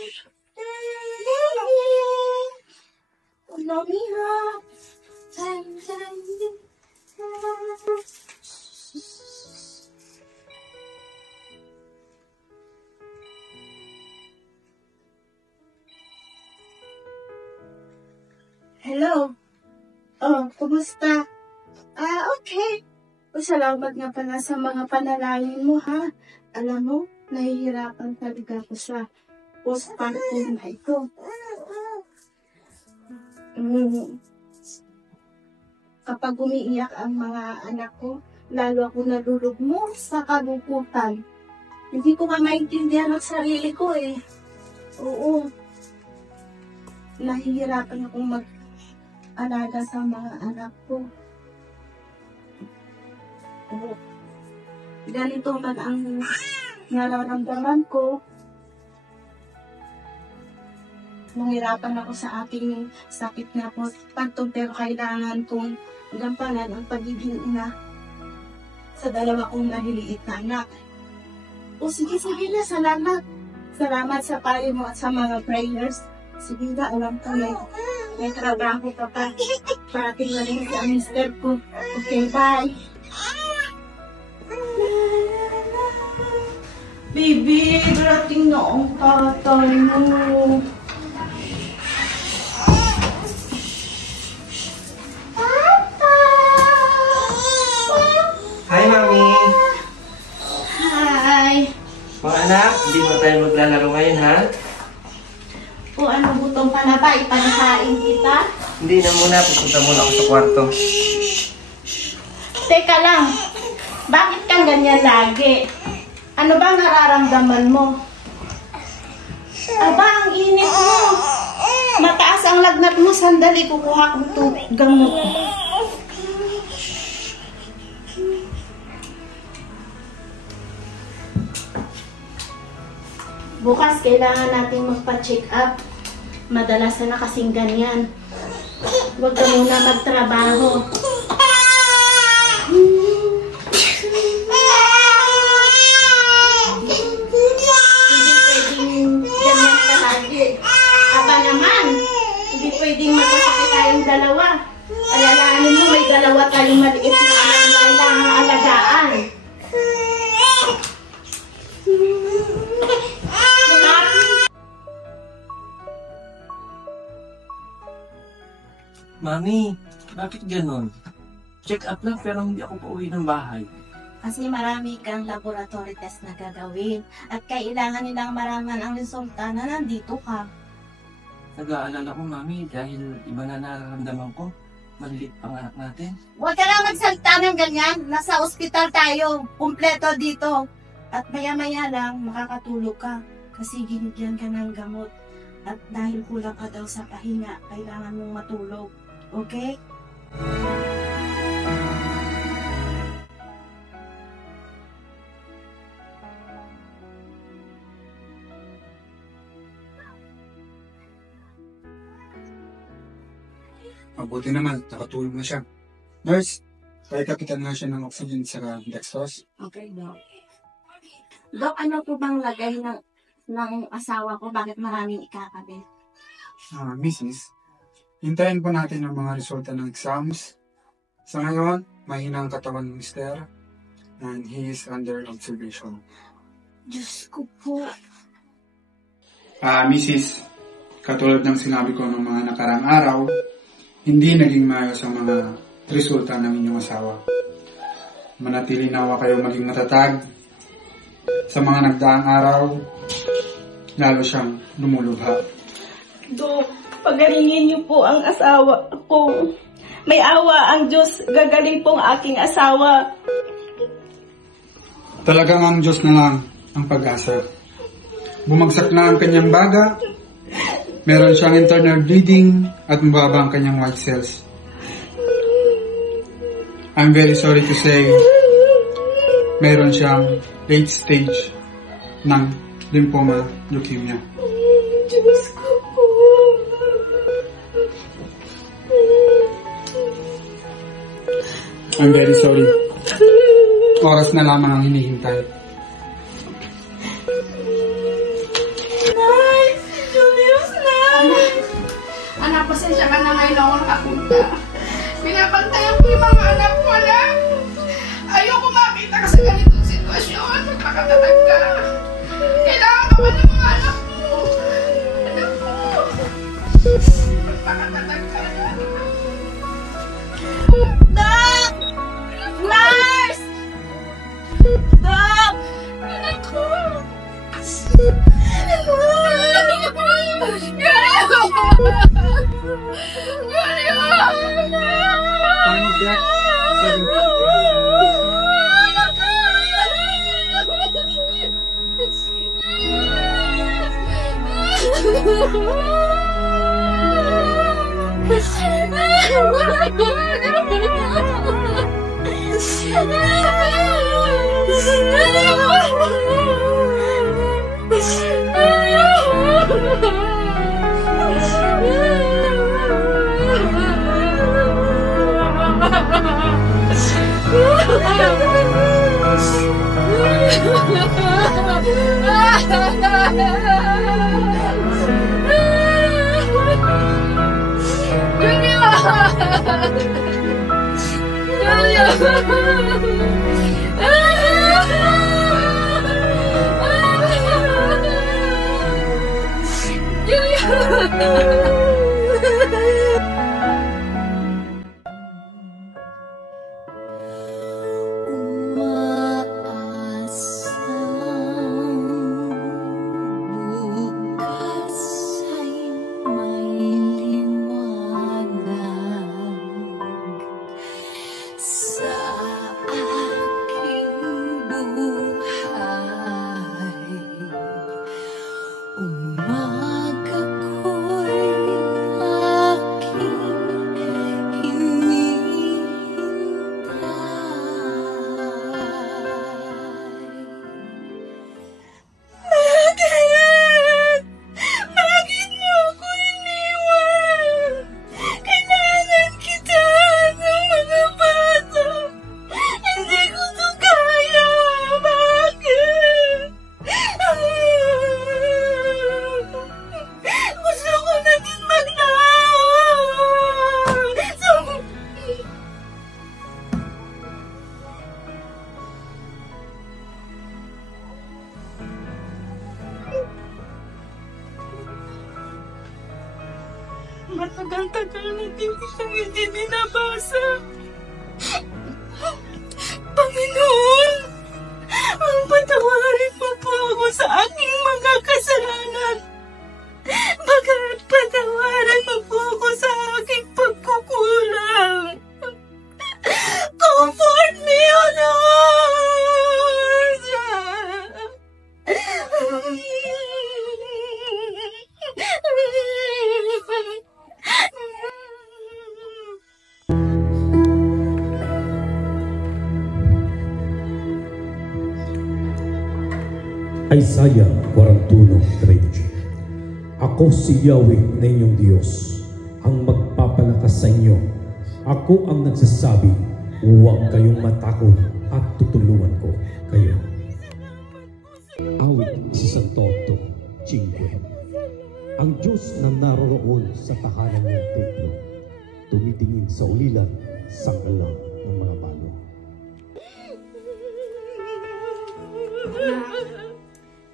Hello? Oh, kumusta? Okay. Salamat nga pala sa mga panalangin mo, ha? Alam mo, nahihirapan talaga ako sa postpartum na ito. Kapag umiiyak ang mga anak ko, lalo ako nalulugmok sa kalungkutan. Hindi ko nga maintindihan ang sarili ko eh. Oo. Nahihirapan akong mag-alaga sa mga anak ko. Oo. Ganito man ang nararamdaman ko. Nahirapan ako sa aking sakit na postpartum pero kailangan kong gampanan ang pagiging ina sa dalawa kong naliliit na anak. O sige na, salamat. Salamat sa payo mo at sa mga prayers. Sige na, alam ko may trabaho ka pa. Parating na rin sa mister ko. Okay, bye. Baby, darating na ang tatay mo. Hi, Mami! Hi! Mga anak, hindi mo tayo maglalaro ngayon, ha? O ano, gutom ka na ba? Ipanakain kita? Hindi na muna, pupunta muna ako sa kwarto. Teka lang, bakit kang ganyan lagi? Ano ba nararamdaman mo? Aba, ang init mo. Mataas ang lagnat mo, sandali kukuha kong tubig gamot. Bukas, kailangan natin magpa-check up. Madalas na kasing ganyan. Huwag ka muna magtrabaho. Hindi pwedeng ganyan kalagi. Aba naman, hindi pwedeng magkasakit tayong dalawa. Alalahanin mo, may dalawa tayong maliit na anak na kailangan alagaan. Mami, bakit ganon? Check up lang pero hindi ako pauwi ng bahay. Kasi marami kang laboratory test na gagawin at kailangan nilang maraman ang resulta na nandito ka. Nag-aalala ko, Mami, dahil iba na nararamdaman ko. Maliit pang anak natin. Huwag ka lang magsalita ng ganyan. Nasa ospital tayo. Kumpleto dito. At maya-maya lang makakatulog ka. Kasi ginigyan ka ng gamot. At dahil kulang ka daw sa pahinga, kailangan mong matulog. Okay? Mabuti naman, nakatulog na siya. Nurse, kaya kapitan na siya ng oxygen sa dextrose. Okay, Doc. Doc, ano po bang lagay ng asawa ko? Bakit maraming ikakabit? Mrs., hintayin po natin ang mga resulta ng exams. Sa ngayon, mahina ang katawan ng mister and he is under observation. Diyos ko po. Mrs., katulad ng sinabi ko ng mga nakarang araw, hindi naging maayos ang mga resulta ng inyong asawa. Manatili nawa kayo maging matatag. Sa mga nagdaang araw, lalo siyang lumulubha. Dok, pagalingin niyo po ang asawa ko. May awa ang Diyos, gagaling pong aking asawa. Talagang ang Diyos na lang ang pag-asa. Bumagsak na ang kanyang baga, meron siyang internal bleeding at mababa ang kanyang white cells. I'm very sorry to say, meron siyang late stage ng lymphoma leukemia. Diyos ko po. I'm very sorry. Oras na lamang ang hinihintay. Nay! Pasensya ka na ngayon ako nakapunta. Binabantayan ko yung mga anak ko, anak. Ayoko makita ka sa ganitong sitwasyon. Magpakatatag ka. Kailangan ka pa ng mga anak mo. Anak mo. Magpakatatag ka, anak. Doc! Nurse! Doc! Anak ko. Matagal-tagal na din kitang hindi binabasa. Panginoon, ang patawarin mo po ako sa aking mga kasalanan. Bagamat patawarin mo po ako sa aking pagkukulang. Comfort me, O Lord! Isaiah 41:13. Ako si Yahweh na inyong Diyos, ang magpapalakas sa inyo. Ako ang nagsasabi, huwag kayong matakot at tutulungan ko kayo. Awit 1:5. Ang Diyos na naroroon sa tahanan ng templo, tumitingin sa ulilan, sanggalang ng mga balo.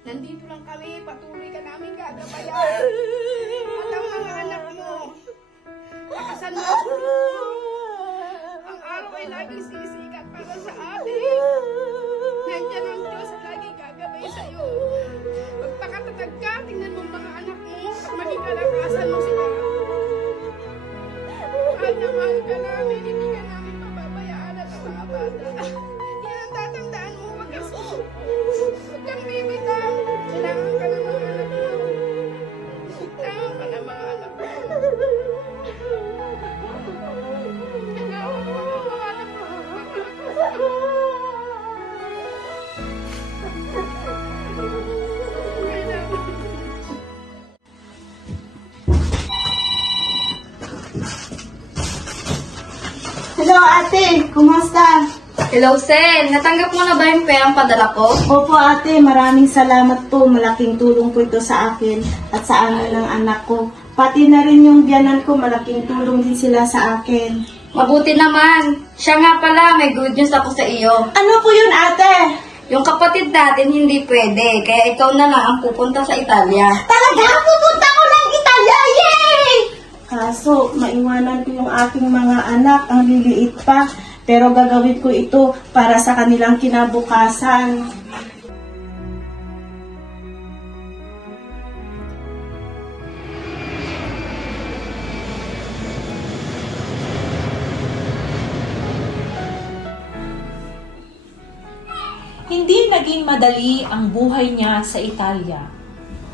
Nandito lang kami, patuloy ka namin gagabayan. At ang mga anak mo, lakasan mo ang loob. Ang araw ay laging sisikat para sa atin. Nandiyan ang Diyos at laging gagabay sa'yo. Magpakatatag ka, tingnan mo ang mga anak mo at maging kalakasan mo sila. Mahal na mahal ka namin, hindi ka namin pababayaan at ang mga bata. Yan ang tatandaan mo, wagas mo. Huwag kang bibitaw. Kailangan ka ng mga anak mo. Kailangan ka ng mga anak mo. Kailangan mo ng mga anak mo. Hello, ate. Kumusta? Hello, Sen. Natanggap mo na ba yung perang padala ko? Opo ate, maraming salamat po. Malaking tulong po ito sa akin at sa amin ng anak ko. Pati na rin yung biyanan ko, malaking tulong din sila sa akin. Mabuti naman. Siya nga pala, may good news ako sa iyo. Ano po yun ate? Yung kapatid natin hindi pwede, kaya ikaw na lang ang pupunta sa Italia. Talaga? Pupunta ko ng Italia! Yay! Kaso, maiwanan ko yung aking mga anak, ang liliit pa. Pero gagawin ko ito para sa kanilang kinabukasan. Hindi naging madali ang buhay niya sa Italia.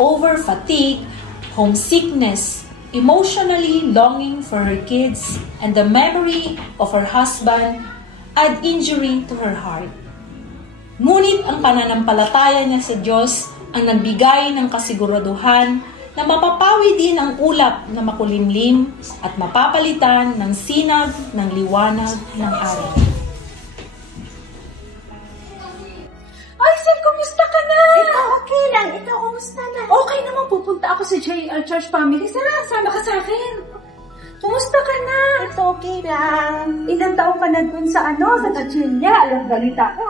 Over fatigue, homesickness, emotionally longing for her kids, and the memory of her husband add injury to her heart. Ngunit ang pananampalataya niya sa Diyos ang nagbigay ng kasiguraduhan na mapapawi din ang ulap na makulimlim at mapapalitan ng sinag ng liwanag ng araw. Ay, Sir, kumusta ka na? Ito, okay lang. Ikaw, kumusta na? Okay naman, pupunta ako sa JR Church Family. Sama ka sa akin. Kumusta ka na? Ito, okay lang. Ilang taon ka na dun sa sa Chachilya. Alam, galita ko.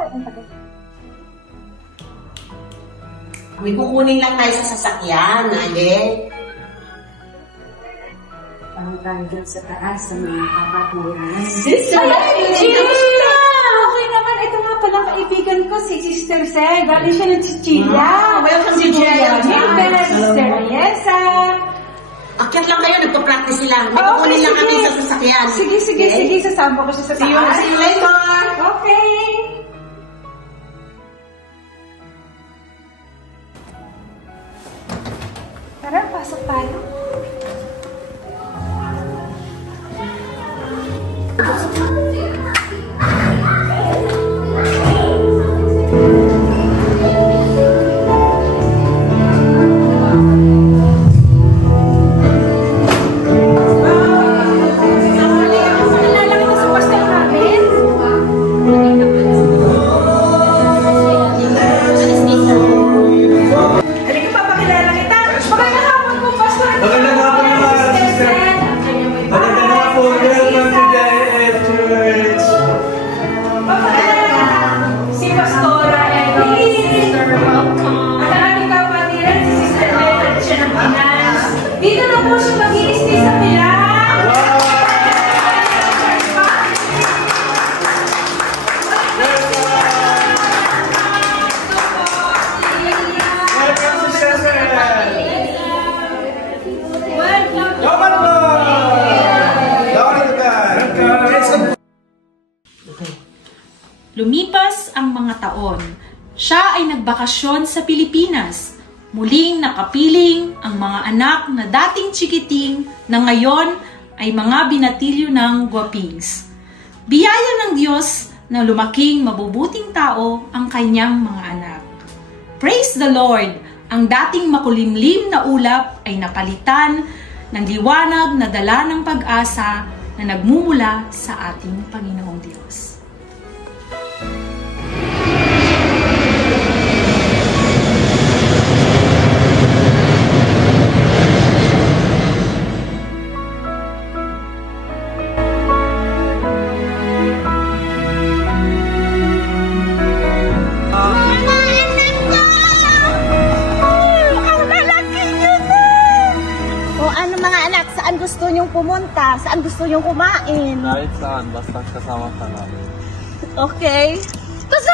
May kukunin lang tayo sa sasakyan, Aye. Parang tayo dyan sa taas sa mga kapaturan. Sister Kumusta? Okay naman. Ito nga palang kaibigan ko, si Sister Se. Galing siya ng Chichilla. Welcome to JR. Sister Ayesa. Akyat lang kayo, nagpa-practice sila. May kukunin lang kami sa sasakyan. Sige. Sasama ko siya sa taas. See you later. Okay. Tara, pasok tayo. Lumipas ang mga taon. Siya ay nagbakasyon sa Pilipinas. Muling nakapiling ang mga anak na dating chikiting na ngayon ay mga binatilyo ng guwapings. Biyaya ng Diyos na lumaking mabubuting tao ang kanyang mga anak. Praise the Lord! Ang dating makulimlim na ulap ay napalitan ng liwanag na dala ng pag-asa na nagmumula sa ating Panginoong Diyos. Saan gusto niyong pumunta? Saan gusto niyong kumain? Kahit saan, basta kasama ka namin. Okay. Basta